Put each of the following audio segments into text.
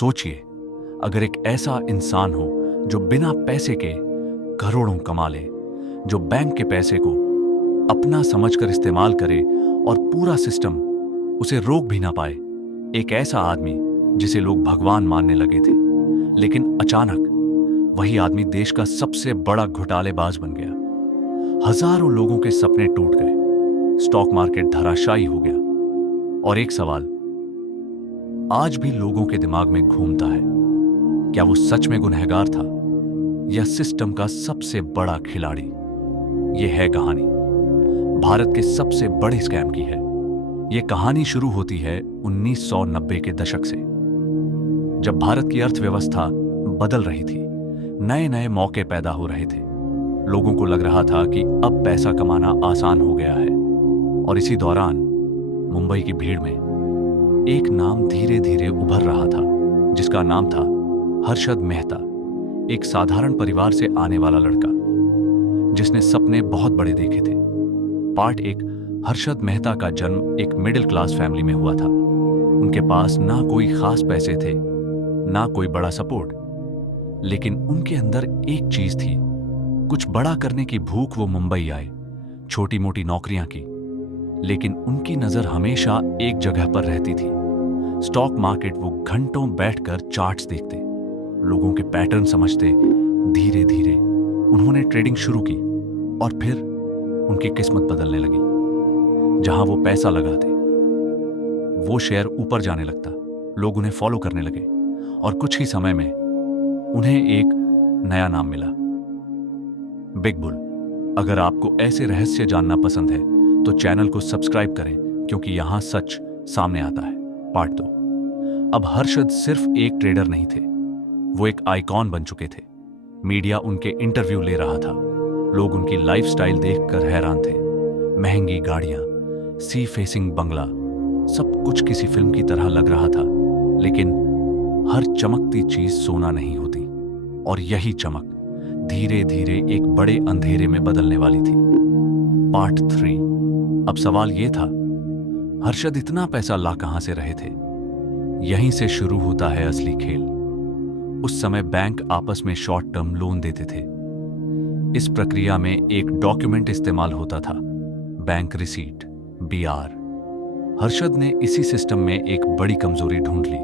सोचिए, अगर एक ऐसा इंसान हो जो बिना पैसे के करोड़ों कमा ले, जो बैंक के पैसे को अपना समझकर इस्तेमाल करे और पूरा सिस्टम उसे रोक भी ना पाए। एक ऐसा आदमी जिसे लोग भगवान मानने लगे थे, लेकिन अचानक वही आदमी देश का सबसे बड़ा घोटालेबाज बन गया। हजारों लोगों के सपने टूट गए, स्टॉक मार्केट धराशायी हो गया। और एक सवाल आज भी लोगों के दिमाग में घूमता है, क्या वो सच में गुनहगार था या सिस्टम का सबसे बड़ा खिलाड़ी? यह है कहानी भारत के सबसे बड़े स्कैम की है। यह कहानी शुरू होती है 1990 के दशक से, जब भारत की अर्थव्यवस्था बदल रही थी। नए नए मौके पैदा हो रहे थे। लोगों को लग रहा था कि अब पैसा कमाना आसान हो गया है। और इसी दौरान मुंबई की भीड़ में एक नाम धीरे धीरे उभर रहा था, जिसका नाम था हर्षद मेहता। एक साधारण परिवार से आने वाला लड़का जिसने सपने बहुत बड़े देखे थे। पार्ट 1। हर्षद मेहता का जन्म एक मिडिल क्लास फैमिली में हुआ था। उनके पास ना कोई खास पैसे थे, ना कोई बड़ा सपोर्ट, लेकिन उनके अंदर एक चीज थी, कुछ बड़ा करने की भूख। वो मुंबई आए, छोटी मोटी नौकरियां की, लेकिन उनकी नजर हमेशा एक जगह पर रहती थी, स्टॉक मार्केट। वो घंटों बैठकर चार्ट्स देखते, लोगों के पैटर्न समझते। धीरे धीरे उन्होंने ट्रेडिंग शुरू की और फिर उनकी किस्मत बदलने लगी। जहां वो पैसा लगाते, वो शेयर ऊपर जाने लगता, लोग उन्हें फॉलो करने लगे और कुछ ही समय में उन्हें एक नया नाम मिला, बिग बुल। अगर आपको ऐसे रहस्य जानना पसंद है तो चैनल को सब्सक्राइब करें, क्योंकि यहां सच सामने आता है। पार्ट 2। अब हर्षद सिर्फ एक ट्रेडर नहीं थे, वो एक आइकॉन बन चुके थे। मीडिया उनके इंटरव्यू ले रहा था, लोग उनकी लाइफस्टाइल देखकर हैरान थे। महंगी गाड़ियां, सी फेसिंग बंगला, सब कुछ किसी फिल्म की तरह लग रहा था। लेकिन हर चमकती चीज सोना नहीं होती, और यही चमक धीरे धीरे एक बड़े अंधेरे में बदलने वाली थी। पार्ट 3। अब सवाल यह था, हर्षद इतना पैसा ला कहां से रहे थे? यहीं से शुरू होता है असली खेल। उस समय बैंक आपस में शॉर्ट टर्म लोन देते थे। इस प्रक्रिया में एक डॉक्यूमेंट इस्तेमाल होता था, बैंक रिसीट, BR। हर्षद ने इसी सिस्टम में एक बड़ी कमजोरी ढूंढ ली।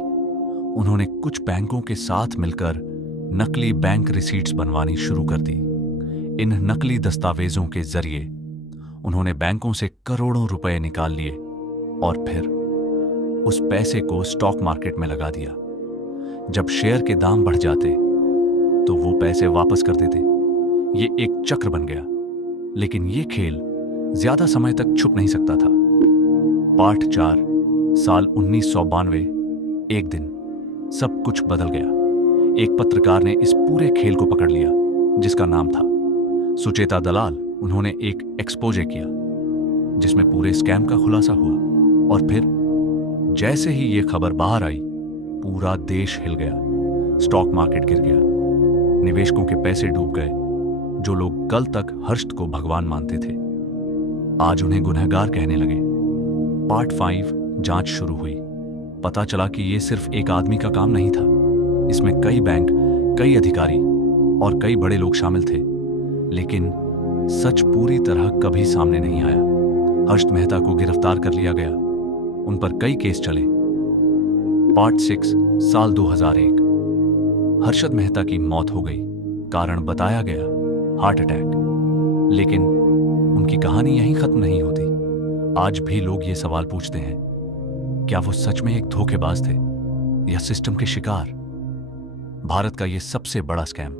उन्होंने कुछ बैंकों के साथ मिलकर नकली बैंक रिसीट्स बनवानी शुरू कर दी। इन नकली दस्तावेजों के जरिए उन्होंने बैंकों से करोड़ों रुपए निकाल लिए और फिर उस पैसे को स्टॉक मार्केट में लगा दिया। जब शेयर के दाम बढ़ जाते तो वो पैसे वापस कर देते। ये एक चक्र बन गया, लेकिन ये खेल ज्यादा समय तक छुप नहीं सकता था। पार्ट 4। साल 1992। एक दिन सब कुछ बदल गया। एक पत्रकार ने इस पूरे खेल को पकड़ लिया, जिसका नाम था सुचेता दलाल। उन्होंने एक एक्सपोजे किया जिसमें पूरे स्कैम का खुलासा हुआ। और फिर जैसे ही यह खबर बाहर आई, पूरा देश हिल गया। स्टॉक मार्केट गिर गया, निवेशकों के पैसे डूब गए। जो लोग कल तक हर्षद को भगवान मानते थे, आज उन्हें गुनहगार कहने लगे। पार्ट 5। जांच शुरू हुई। पता चला कि यह सिर्फ एक आदमी का काम नहीं था। इसमें कई बैंक, कई अधिकारी और कई बड़े लोग शामिल थे। लेकिन सच पूरी तरह कभी सामने नहीं आया। हर्षद मेहता को गिरफ्तार कर लिया गया, उन पर कई केस चले। पार्ट 6। साल 2001। हर्षद मेहता की मौत हो गई। कारण बताया गया, हार्ट अटैक। लेकिन उनकी कहानी यहीं खत्म नहीं होती। आज भी लोग ये सवाल पूछते हैं, क्या वो सच में एक धोखेबाज थे या सिस्टम के शिकार? भारत का ये सबसे बड़ा स्कैम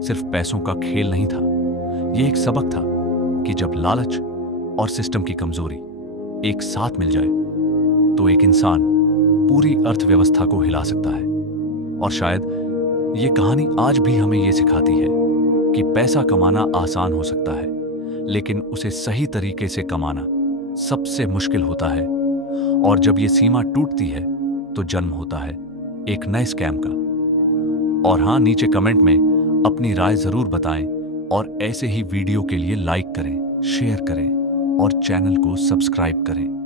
सिर्फ पैसों का खेल नहीं था। यह एक सबक था कि जब लालच और सिस्टम की कमजोरी एक साथ मिल जाए तो एक इंसान पूरी अर्थव्यवस्था को हिला सकता है। और शायद ये कहानी आज भी हमें यह सिखाती है कि पैसा कमाना आसान हो सकता है, लेकिन उसे सही तरीके से कमाना सबसे मुश्किल होता है। और जब ये सीमा टूटती है तो जन्म होता है एक नए स्कैम का। और हां, नीचे कमेंट में अपनी राय जरूर बताएं और ऐसे ही वीडियो के लिए लाइक करें, शेयर करें और चैनल को सब्सक्राइब करें।